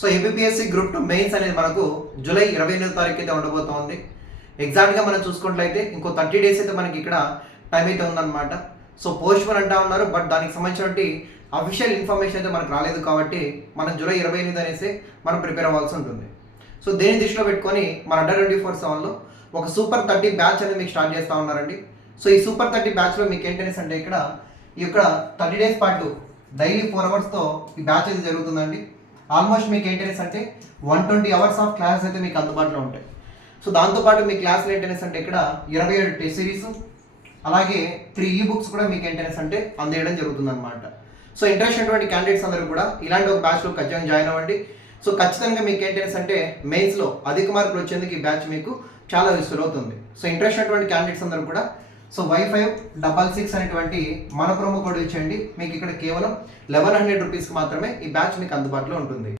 So APSC group 2 mains అనేది మనకు July 28వ తారీఖు అయితే ఉండబోతోంది. ఎగ్జాక్ట్గా మనం చూసుకున్నట్లయితే ఇంకో 30 డేస్ అయితే మనకి ఇక్కడ టైం అయితే ఉందన్నమాట. సో పోస్ట్ పోన్ అంటా ఉన్నారు, బట్ దానికి సంబంధించినటువంటి అఫీషియల్ ఇన్ఫర్మేషన్ అయితే మనకు రాలేదు కాబట్టి మనం జూలై 28 అనేసి మనం ప్రిపేర్ అవ్వాల్సి ఉంటుంది. సో దేని దృష్టిలో పెట్టుకొని మన అండర్ 24/7లో ఒక సూపర్ 30 బ్యాచ్ అనేది మీకు స్టార్ట్ చేస్తూ ఉన్నారండి. సో ఈ సూపర్ 30 బ్యాచ్లో మీకు ఏంటనేసి అంటే ఇక్కడ 30 డేస్ పాటు డైలీ 4 అవర్స్తో ఈ బ్యాచ్ అయితే జరుగుతుందండి. ఆల్మోస్ట్ మీకు ఏంటనేసి అంటే 120 అవర్స్ ఆఫ్ క్లాసెస్ అయితే మీకు అందుబాటులో ఉంటాయి. సో దాంతోపాటు మీ క్లాసులు ఏంటనేసి అంటే ఇక్కడ 27 టెస్ట్ సిరీస్, అలాగే 3 ఈ-బుక్స్ కూడా మీకు ఏంటనేసి అంటే అందేయడం జరుగుతుంది అనమాట. సో ఇంట్రెస్ట్ ఉన్నటువంటి క్యాండిడేట్స్ అందరూ కూడా ఇలాంటి ఒక బ్యాచ్లో ఖచ్చితంగా జాయిన్ అవ్వండి. సో ఖచ్చితంగా మీకు ఏంటనేసి అంటే మెయిన్స్లో అధిక మార్కులు వచ్చేందుకు ఈ బ్యాచ్ మీకు చాలా యూస్ఫుల్ అవుతుంది. సో ఇంట్రెస్ట్ ఉన్నటువంటి క్యాండిడేట్స్ అందరూ కూడా సో Y566 అనేటువంటి మన ప్రోమో కోడ్ ఇచ్చేయండి. మీకు ఇక్కడ కేవలం 1100 రూపీస్కి మాత్రమే ఈ బ్యాచ్ మీకు అందుబాటులో ఉంటుంది.